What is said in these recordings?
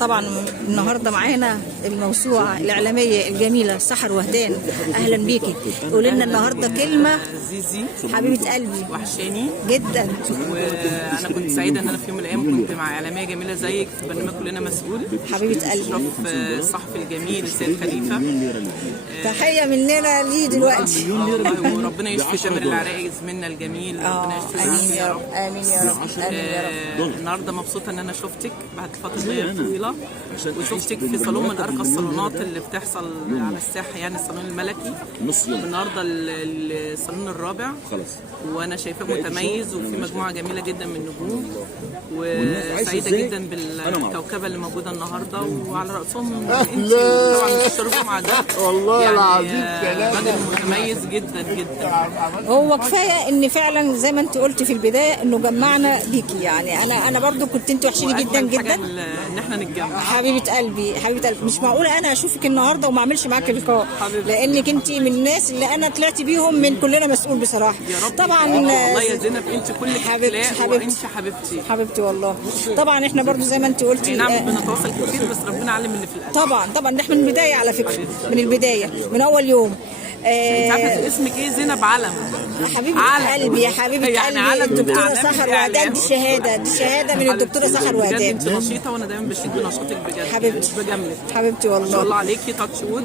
طبعا النهارده معانا الموسوعه الاعلاميه الجميله سحر وهدان. اهلا بيكي، قولي لنا النهارده كلمه. زيزي حبيبه قلبي وحشاني جدا، وانا كنت سعيده ان انا في يوم من الايام كنت مع اعلاميه جميله زيك في برنامج كلنا مسؤول. حبيبه قلبي. اشرف الصحفي الجميل السيد خليفه. تحيه مننا ليه دلوقتي. والله وربنا يشفي تامر العراقي زميلنا الجميل. ربنا يشفي امين يا رب، امين يا رب، امين يا رب. النهارده مبسوطه ان انا شفتك بعد فتره غير طويله، وشفتك في صالون من ارقى الصالونات اللي بتحصل على الساحه، يعني الصالون الملكي. النهارده الصالون الرابع، وانا شايفاه متميز وفي مجموعه جميله جدا من النجوم، وسعيده جدا بالكوكبه اللي موجوده النهارده، وعلى راسهم انت طبعا بتشرفوا مع ده. والله العظيم راجل متميز جدا جدا. هو كفايه ان فعلا زي ما انت قلت في البدايه انه جمعنا بيكي، يعني انا برضو كنت انت وحشاني جدا جدا ان احنا نتجمع. حبيبه قلبي، حبيبه قلبي. مش معقوله انا اشوفك النهارده وما اعملش معاك لقاء، لانك انت من الناس اللي انا طلعت بيهم من كلنا مسؤول بصراحه. يا رب. طبعا والله يا زينب انت كل حبيبتي وانت حبيبتي حبيبتي والله. طبعا احنا برضو زي ما انت قلتي نعم بنتواصل كتير، بس ربنا علم اللي في القلب. طبعا احنا من البدايه على فكره، من البدايه من اول يوم. انت عارفه اسمك ايه؟ زينب علم. حبيبه قلبي يا حبيبه يعني قلبي، الدكتوره من سحر وهدان. دي شهاده من الدكتوره سحر وهدان. انت نشيطه وانا دايما بشيد بنشاطك بجد. حبيبتي مش بجاملك. حبيبتي والله. ما شاء الله عليكي تاتش وود،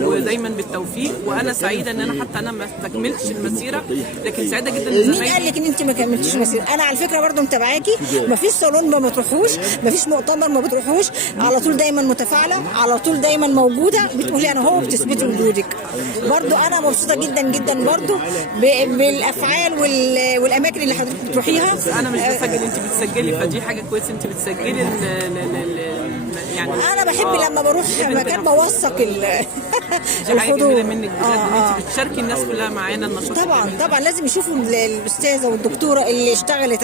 ودايما بالتوفيق. وانا سعيده ان انا حتى انا ما استكملتش المسيره، لكن سعيده جدا ان مين قال لك ان انت ما كملتيش المسيره؟ انا على فكره برضو متابعاكي، ما فيش صالون ما بتروحوش، ما فيش مؤتمر ما بتروحوش، على طول دايما متفاعله، على طول دايما موجوده، بتقولي انا هو بتثبتي وجودك. برضو انا مبسوطه جدا جدا برضو بالافعال والاماكن اللي حضرتك بتروحيها. انا مش بسجل، انت بتسجلي، فدي حاجه كويسه. انت بتسجلي يعني انا بحب لما بروح مكان بوثق دي حاجه جميله منك بجد، ان انت بتشاركي الناس كلها معانا النشاط. طبعا لازم يشوفوا الاستاذه والدكتوره اللي اشتغلت.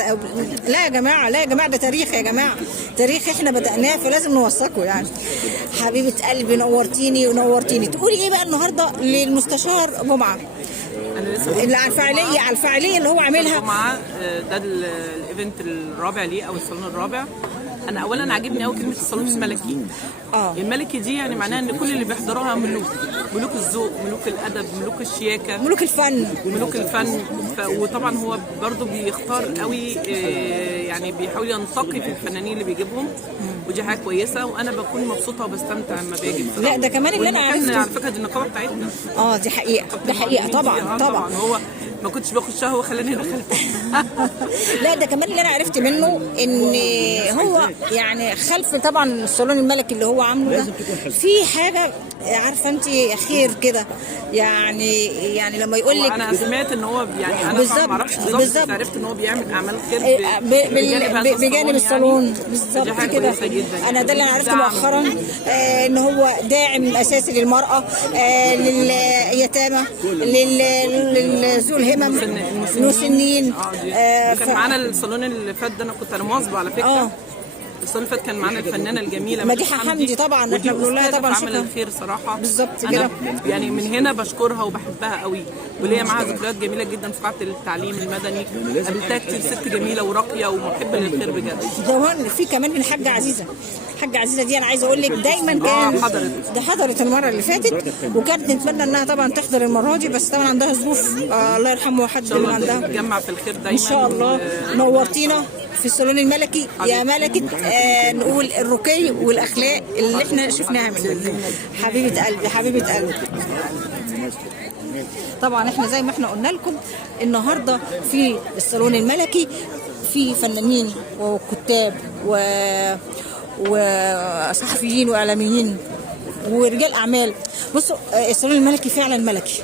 لا يا جماعه، لا يا جماعه، ده تاريخ يا جماعه، تاريخ احنا بدأناه، فلازم نوثقه يعني. حبيبه قلبي نورتيني ونورتيني. تقولي ايه بقى النهارده للمستشار جمعه؟ اللي على الفعاليه اللي هو عاملها جمعه، ده الايفنت الرابع ليه او الصالون الرابع. انا اولا عاجبني قوي كلمه الصالون الملكي. الملكي دي يعني معناها ان كل اللي بيحضروها ملوك الذوق، ملوك الادب، ملوك الشياكه، ملوك الفن. وطبعا هو برضو بيختار قوي، يعني بيحاول ينتقي في الفنانين اللي بيجيبهم، ودي حاجه كويسه، وانا بكون مبسوطه وبستمتع لما باجي. لا ده كمان اللي انا عرفته على فكره دي النقابه بتاعتنا. دي حقيقه طبعا. هو ما كنتش بخشها، هو خلاني دخلت. لا ده كمان اللي انا عرفت منه ان هو يعني خلف طبعا الصالون الملكي اللي هو عامله ده في حاجه، عارفه انت، خير كده يعني لما يقول لك. انا سمعت ان هو يعني انا ما اعرفش بالظبط، عرفت ان هو بيعمل اعمال خير بجانب الصالون بالظبط كده. انا ده اللي انا عرفته مؤخرا، ان هو داعم اساسي للمراه، لليتامى، لذوي الهمم، المسنين. كان معانا الصالون اللي فات ده، انا كنت مواظبه على فكره. الصالون اللي فات كان معانا الفنانه الجميله مديحه حمدي. طبعا احنا بنقول لها طبعا عمل الخير صراحه. بالظبط كده. يعني من هنا بشكرها وبحبها قوي، وليا معاها ذكريات جميله جدا في قاعه التعليم المدني. قابلتها كتير، ست جميله وراقيه ومحبه للخير بجد. ده في كمان من الحاجه عزيزه. الحاجه عزيزه دي انا عايزه اقول لك دايما كان حضرت المره اللي فاتت، وكانت نتمنى انها طبعا تحضر المره دي، بس طبعا عندها ظروف. الله يرحمه حد اللي عندها. نتجمع في الخير دايما ان شاء الله. نورتينا في الصالون الملكي يا ملكه. نقول الرقي والاخلاق اللي احنا شفناها منك. حبيبه قلبي، حبيبه قلبي. طبعا احنا زي ما احنا قلنا لكم النهارده في الصالون الملكي في فنانين وكتاب وصحفيين واعلاميين ورجال اعمال. بصوا الصالون الملكي فعلا ملكي،